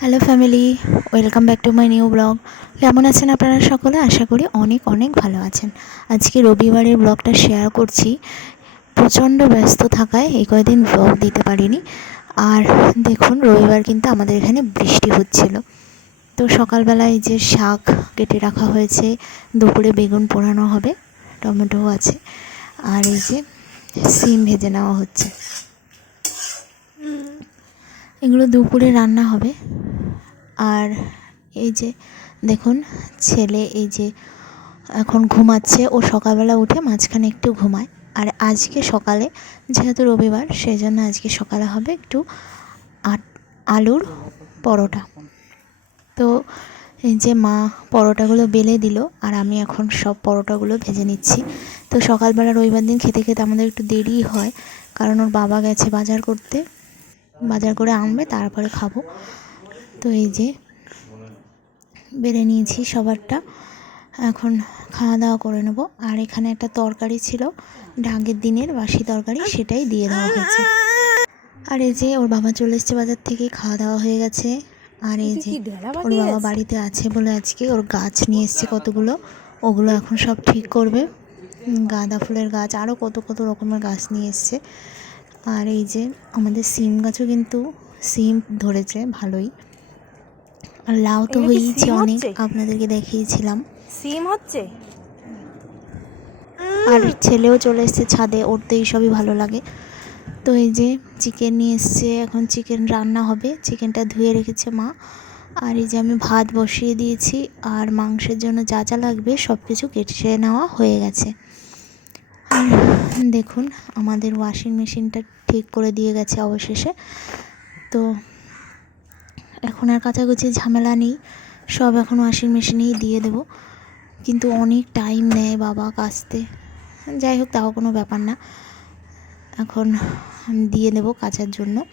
Hello family welcome back to my new blog কেমন আছেন আপনারা সকলে? আশা করি অনেক অনেক ভালো আছেন। আজকে রবিবারের ব্লগটা শেয়ার করছি। প্রচণ্ড ব্যস্ত থাকায় এই কয়দিন ব্লগ দিতে পারিনি। আর দেখুন, রবিবার কিন্তু আমাদের এখানে বৃষ্টি হচ্ছিল। তো সকালবেলায় যে শাক কেটে রাখা হয়েছে, দুপুরে বেগুন পোড়ানো হবে টমেটো আছে, আর এই যে সিম ভেজে নেওয়া হচ্ছে। এগুলো দুপুরে রান্না হবে। আর এই যে দেখুন, ছেলে এই যে এখন ঘুমাচ্ছে, ও সকালবেলা উঠে মাঝখানে একটু ঘুমায়। আর আজকে সকালে, যেহেতু রবিবার সেই জন্য আজকে সকালে হবে একটু আলুর পরোটা। তো এই যে মা পরোটাগুলো বেলে দিল, আর আমি এখন সব পরোটাগুলো ভেজে নিচ্ছি। তো সকালবেলা রবিবার দিন খেতে খেতে আমাদের একটু দেরি হয়, কারণ ওর বাবা গেছে বাজার করতে। বাজার করে আনবে তারপরে খাব। তো এই যে বেড়ে নিয়েছি সবারটা। এখন খাওয়া দাওয়া করে নেব। আর এখানে একটা তরকারি ছিল ডাঙ্গের দিনের বাসি তরকারি সেটাই দিয়ে দেওয়া হয়েছে। আর এই যে ওর বাবা চলে এসছে বাজার থেকে খাওয়া দাওয়া হয়ে গেছে। আর এই যে ওর বাবা বাড়িতে আছে বলে আজকে ওর গাছ নিয়ে এসছে কতগুলো ওগুলো এখন সব ঠিক করবে। গাঁদা ফুলের গাছ আরও কত কত রকমের গাছ নিয়ে এসছে। আর এই যে আমাদের সিম গাছও কিন্তু সিম ধরেছে ভালোই। আর লাউ তো হয়েইছে অনেক আপনাদেরকে দেখিয়েছিলাম। সিম হচ্ছে? আর ছেলেও চলে এসছে ছাদে ওর তো এইসবই ভালো লাগে। তো এই যে চিকেন নিয়ে এসছে এখন চিকেন রান্না হবে চিকেনটা ধুয়ে রেখেছে মা। আর এই যে আমি ভাত বসিয়ে দিয়েছি আর মাংসের জন্য যা যা লাগবে সব কিছু কেটে নেওয়া হয়ে গেছে। দেখুন, আমাদের ওয়াশিং মেশিনটা ঠিক করে দিয়ে গেছে অবশেষে। তো এখন আর কাচাকুচি ঝামেলা নেই, সব এখন ওয়াশিং মেশিনেই দিয়ে দেবো। কিন্তু অনেক টাইম নেয় বাবা কাচতে। যাই হোক, তাও কোনো ব্যাপার না। এখন দিয়ে দেবো কাচার জন্য।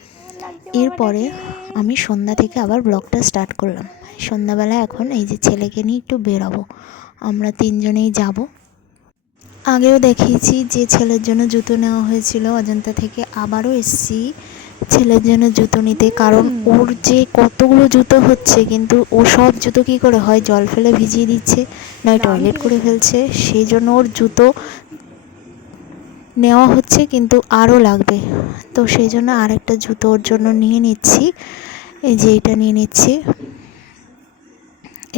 এরপরে আমি সন্ধ্যা থেকে আবার ব্লগটা স্টার্ট করলাম। সন্ধ্যাবেলা এখন এই যে ছেলেকে নিয়ে একটু বেরোবো। আমরা তিনজনেই যাব। আগেও দেখিয়েছি যে ছেলের জন্য জুতো নেওয়া হয়েছিল অজন্তা থেকে আবারও এসছি ছেলের জন্য জুতো নিতে। কারণ ওর যে কতগুলো জুতো হচ্ছে কিন্তু ও সব জুতো কী করে হয়? জল ফেলে ভিজিয়ে দিচ্ছে নয় টয়লেট করে ফেলছে। সেই জন্য ওর জুতো নেওয়া হচ্ছে কিন্তু আরও লাগবে। তো সেই জন্য আরেকটা জুতো ওর জন্য নিয়ে নিচ্ছি। এই যে এটা নিয়ে নিচ্ছি।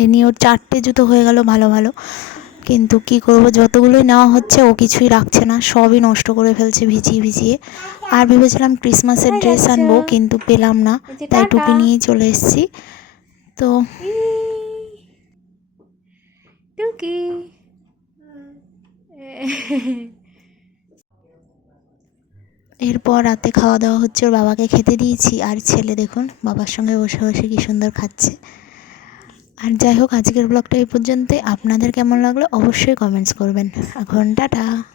এ নিয়ে ওর চারটে জুতো হয়ে গেল ভালো ভালো। কিন্তু কি করব যতগুলোই নেওয়া হচ্ছে ও কিছুই রাখছে না সবই নষ্ট করে ফেলছে ভিজিয়ে ভিজিয়ে। আর ভেবেছিলাম ক্রিসমাসের ড্রেস আনব কিন্তু পেলাম না তাই টুপি নিয়েই চলে এসেছি। তো টুকি। এরপর রাতে খাওয়া দাওয়া হচ্ছে ওর বাবাকে খেতে দিয়েছি আর ছেলে দেখুন বাবার সঙ্গে বসে বসে কি সুন্দর খাচ্ছে। আর যাই হোক, আজকের ব্লগটা এই পর্যন্তই। আপনাদের কেমন লাগল? অবশ্যই কমেন্টস করবেন। এখন টাটা।